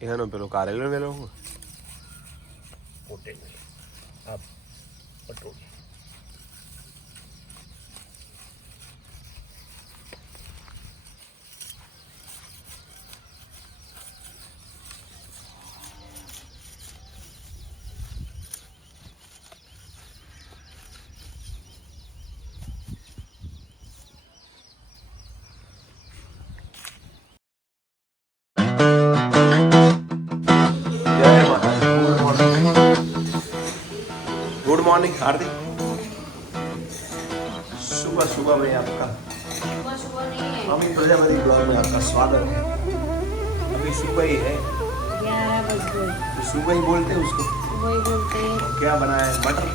એનો પેલો કારેલો વેલો હું પોટેલ गुड मॉर्निंग हार्दिक सुबह सुबह में आपका सुबह सुबह नहीं है अमित प्रजापति ब्लॉग में आपका स्वागत है अभी सुबह ही है ग्यारह बज गए तो सुबह ही बोलते हैं उसको वही बोलते हैं क्या बनाया है मटर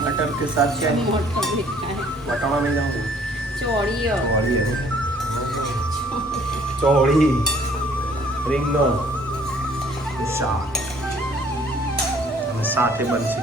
मटर के साथ क्या है मोटर लिखा है वटाणा नहीं जाऊंगा चौड़ी हो ચોળી હે. ચોળી રીંગણ શાક અને સાથે બનશે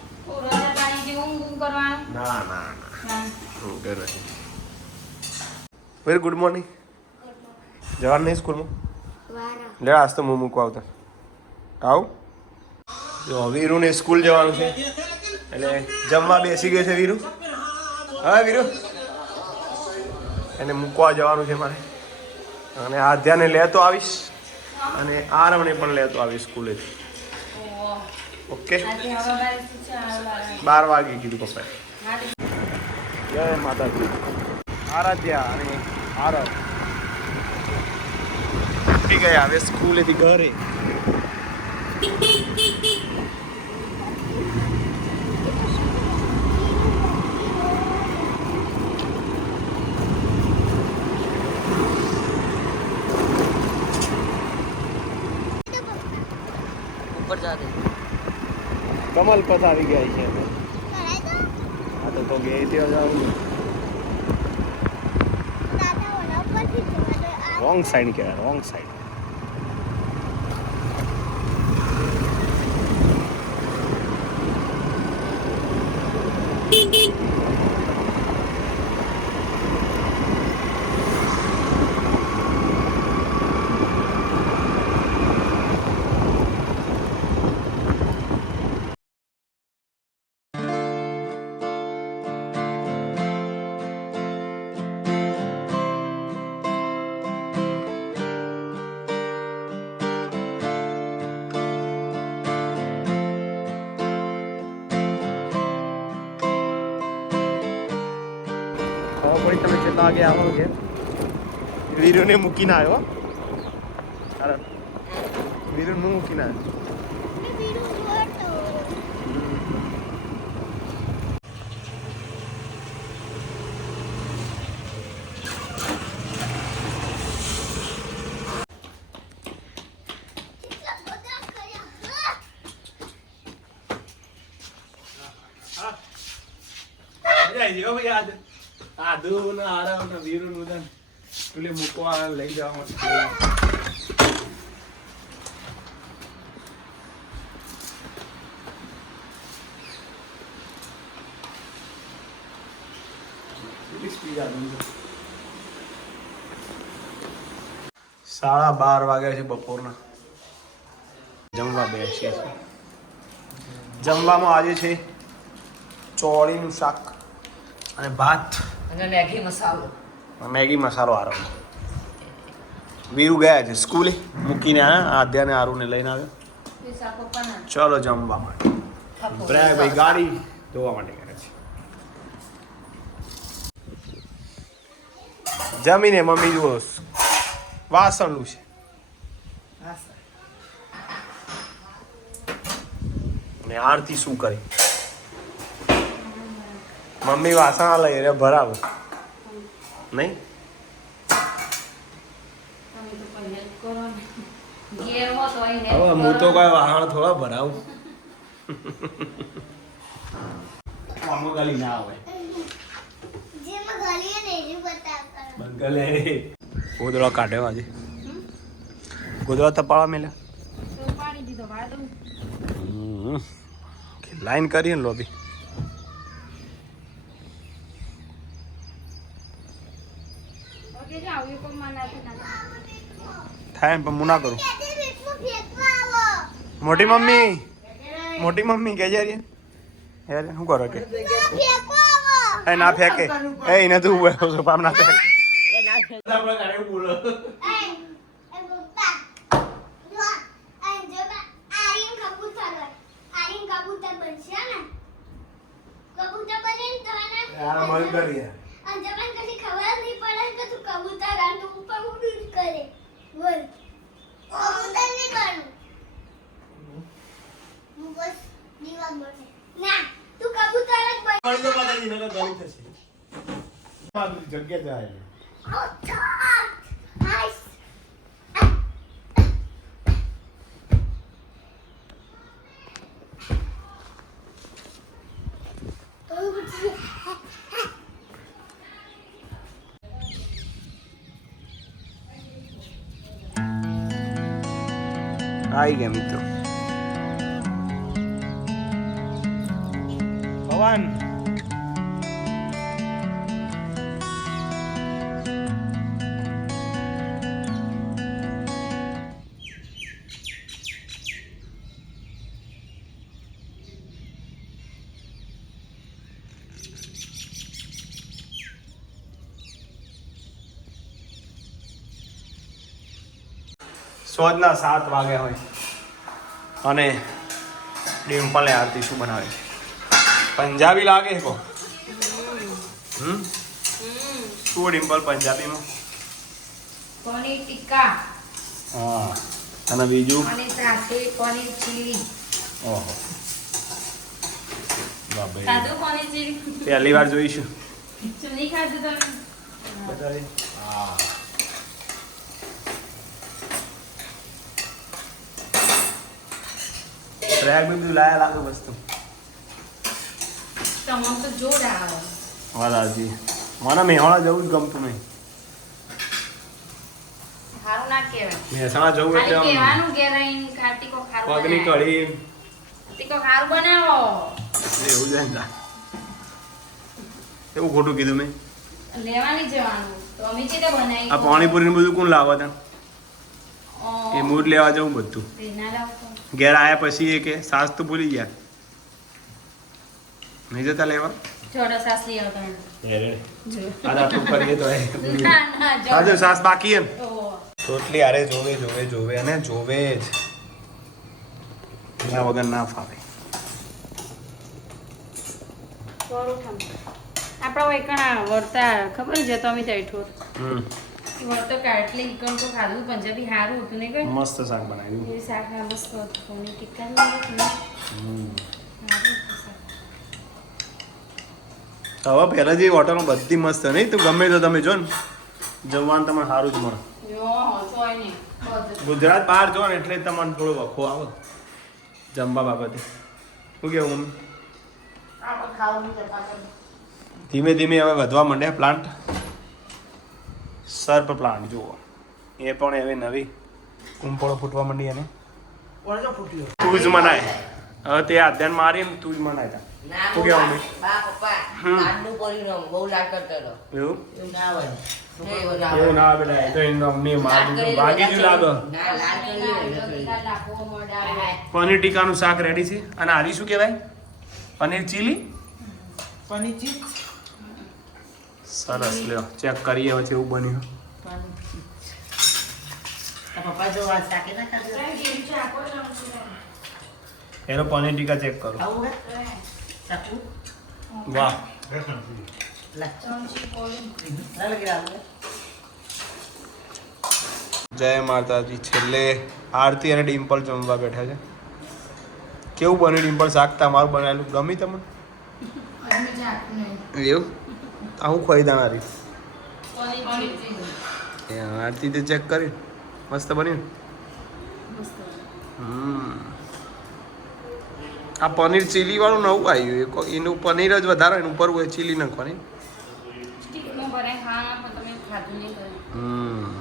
કરવાનું ના ના ના. હા. નથી વેરી ગુડ મોર્નિંગ જવાનું નહીં સ્કૂલમાં લે આજ તો હું મૂકવા આવતા. આવું? જો વીરુને સ્કૂલ જવાનું છે. એટલે જમવા બેસી ગયો છે વીરુ. હા વીરુ? એને મૂકવા જવાનું છે મારે. અને આધ્યાને લેતો આવીશ. અને આરવને પણ લેતો આવીશ સ્કૂલેથી. ઓકે. બારે વાગે કીધું પપ્પાએ જય માતાજી. આરાધ્યા અને આરવ. ગયા હવે સ્કૂલેથી ઘરે. કમલ આવી ગયા છે. હા તો તો ગઈ ત્યાં જાઉં રોંગ સાઈડ કહેવાય રોંગ સાઈડ ખબર તમે કેટલા વાગે આવો કે વીરુને મૂકીને આવ્યો. વીરુને મૂકીને આવ્યો આદુ ને નું દન પેલે મૂકવા લઈ જવા માટે સાડા બાર વાગ્યા છે બપોરના. જમવા બેસીએ છીએ. જમવામાં આજે છે ચોળીનું શાક અને ભાત. અને મેગી મસાલો. મેગી મસાલો આરો. વીરુ ગયા છે સ્કૂલે, મૂકીને આવ્યા આધ્યાને આરુને લઈને આવ્યો. ચલો જમવા માટે. ભાઈ ગાડી ધોવા માટે કરે છે. જમીને મમ્મી જુઓ, વાસણનું છે. અને આરતી શું કરે? મમ્મી વાસણ લઈ રહ્યા ભરાવો. નહીં? હવે હું તો કોઈ વાહણ થોડા ભરાવું. આમાં ગાલી ના આવે બંગલે કાઢ્યો આજે ગોદડો તપાળવા મેલ્યા તો પાણી દીધો વાળો. લાઈન કરી ને લોબી ઓકે જો આવ્યું પણ મને નથી ના થાય એમ પણ હું ના કરું. મોટી મમ્મી. મોટી મમ્મી કે જરી યાર શું કરો કે? એ ના ફેંકે. એ એને તું પામ ના ફેંકે. કબૂતર ખબર નહીં પડે કે તું કબૂતર ઉપર ઉડી કરે. બોલ. કબૂતર નહીં બનવું હું બસ દીવા બને ના તું કબૂતર જ બન પણ તો માતાજી નગર ગાલી થશે. જગ્યા જાય આવી ગયા મિત્રો ભવાન સોજના સાત વાગ્યા હોય. અને ડિમ્પલે આરતી શું બનાવે છે? પંજાબી લાગે છે કો? હમ? શું ડિમ્પલ પંજાબીમાં? પનીર ટિક્કા. હા અને બીજું? અને સાથે પનીર ચીલી. ઓહો. ખાધું પનીર ચીલી? પહેલી વાર જોઈશું. શું ખાધું તમે? બતાવી હા. ટ્રેક બી બધું લાયા લાગે વસ્તુ તમને તો જોર આવે. વાલાજી મને મેહોણા જવું જ ગમતું નહીં. સારું ના કહેવાય. મહેસાણા જવું એટલે આમ કહેવાનું કે કાર્તિકો ખારું પગની કઢી કાર્તિકો ખારું બનાવો. એવું છે ને એવું ખોટું કીધું મેં? લેવાની જવાનું. તો અમે ચીતે બનાવી આ પાણીપુરી ને બધું કોણ લાવવા તા એ મૂડ લેવા જવું બધું. ના લાવતો. ઘેર આયા પછી એ કે સાસ તો ભૂલી ગયા. નહીં જતા લેવા? સાસ બાકી એમ. રોટલી આરે જોવે જોવે જોવે અને જોવે જ. એના વગર ના ફાવે. આપણા વૈકણા વળતા ખબર છે તમે તો હમ. વળતો કાટલી ઈકણ તો ખાધું પંજાબી સારું હતું ને કઈ? મસ્ત શાક બનાવ્યું. એ શાક મસ્ત હતું. હવે પહેલા જે હોટલો બધી મસ્ત નહીં? તું ગમે તો તમે જો ને જમવાનું તમને સારું જ મળે. ગુજરાત બહાર જો ને એટલે તમને થોડો વખો આવો જમવા બાબતે. શું કેવું મમ્મી? ધીમે ધીમે હવે વધવા માંડ્યા પ્લાન્ટ. સર્પ પ્લાન્ટ જુઓ. એ પણ એવી નવી. કુંપળો ફૂટવા માંડી એને. તું જ મનાય. હવે તે અધ્યયન મારી ને તું જ મનાય તા તું હતો એવું? ના આવે તો એનો અમને ભાગી જ લાગે. પનીર ટીકાનું શાક રેડી છે? અને આરી શું કહેવાય? પનીર ચીલી પનીર ચીલી સરસ લ્યો. ચેક કરીએ પછી એવું બન્યું. એનો પનીર ટીકા ચેક કરો. વાહ. જય માતાજી. છેલ્લે આરતી અને ડિમ્પલ જમવા બેઠા છે. કેવું બન્યું ડિમ્પલ શાક તમારું બનાવેલું? ગમી તમને? એવું? આવું ખોઈ એ આરતી તે ચેક કરી. મસ્ત બન્યું? હમ. આ પનીર ચીલી વાળું નવું આવ્યું. એનું પનીર જ વધારે એનું ઉપર હોય ચીલી નાખવાની. હા હમ.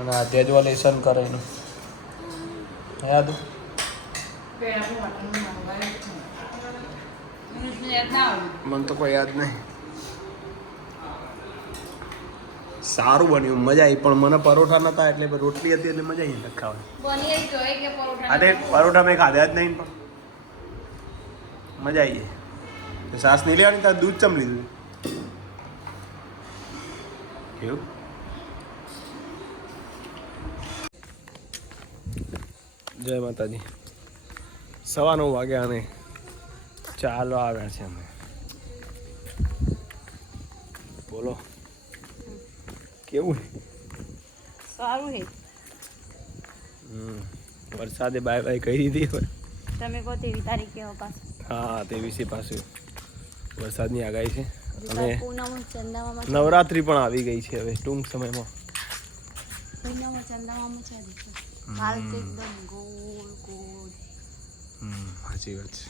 અને આ તેજવા લેસન કરે એનું યાદ પેલા પણ હોટલનું મંગાવ્યું હતું. મને તો કોઈ યાદ નહીં. સારું બન્યું મજા આવી પણ મને પરોઠા નતા એટલે રોટલી હતી એટલે મજા આવી ખાવાની. અરે પરોઠા મેં ખાધા જ નહીં પણ મજા આવી ગઈ. તો સાસ નહીં લેવાની તાર દૂધ ચમ લીધું? એવું? જય માતાજી. સવા નવ વાગ્યા અને ચાલો આવ્યા છે અમે. બોલો. કેવું સારું હે વરસાદે બાય બાય કહી દીધી તમે કહો તેવી તારીખે પાસ હા તેવી છે પાછું. વરસાદની આગાહી છે. અને નવરાત્રી પણ આવી ગઈ છે હવે ટૂંક સમયમાં. સાચી વાત છે.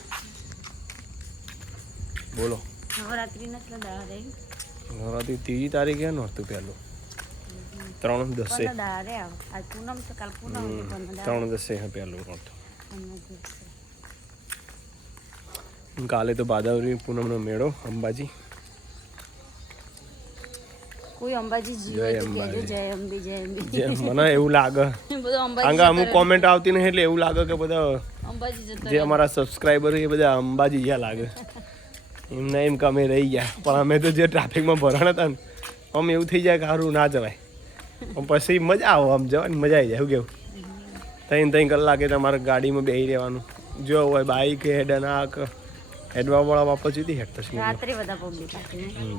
બોલો. નવરાત્રી નથી દાડે નવરાત્રી ત્રીજી તારીખે નહોતું પહેલું. ત્રણ દસે. ત્રણ દસે હે પહેલું નહોતું કાલે તો ભાદરવી પૂનમનો મેળો અંબાજી. કોઈ અંબાજી જય અંબાજી. જય અંબી જય અંબી. મને એવું લાગે. કે અમુક કોમેન્ટ આવતી નહીં એટલે એવું લાગે કે બધા અંબાજી જે અમારા સબસ્ક્રાઈબર એ બધા અંબાજી ગયા લાગે. એમને એમ કે અમે રહી ગયા. પણ અમે તો જે ટ્રાફિકમાં ભરાણ હતા ને આમ એવું થઈ જાય કે સારું ના જવાય. પણ પછી મજા આવો આમ જવાની મજા આવી જાય એવું કેવું? ત્રણ ત્રણ કલાકે તમારે ગાડીમાં બેસી રહેવાનું. જો હોય બાઈક હેડ ના હેડવા વાળા વાપસ જુદી હેડ થશે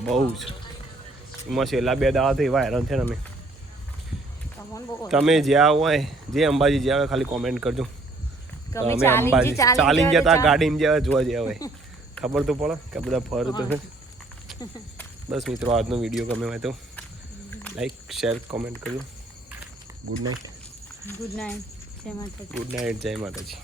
બહુ જ એમાં છેલ્લા બે દાડાથી એવા હેરાન છે ને અમે. તમે જ્યાં હોય જે અંબાજી જ્યાં હોય ખાલી કોમેન્ટ કરજો. તો અમે અંબાજી ચાલીને જતા જતા. ગાડીમાં જ્યાં જોવા જ્યાં હોય. ખબર તો પડે કે બધા ફર તો છે. બસ મિત્રો આજનો વીડિયો ગમે હોય તો લાઈક શેર કોમેન્ટ કરજો. ગુડ નાઇટ ગુડ નાઇટ જય માતાજી. ગુડ નાઇટ જય માતાજી.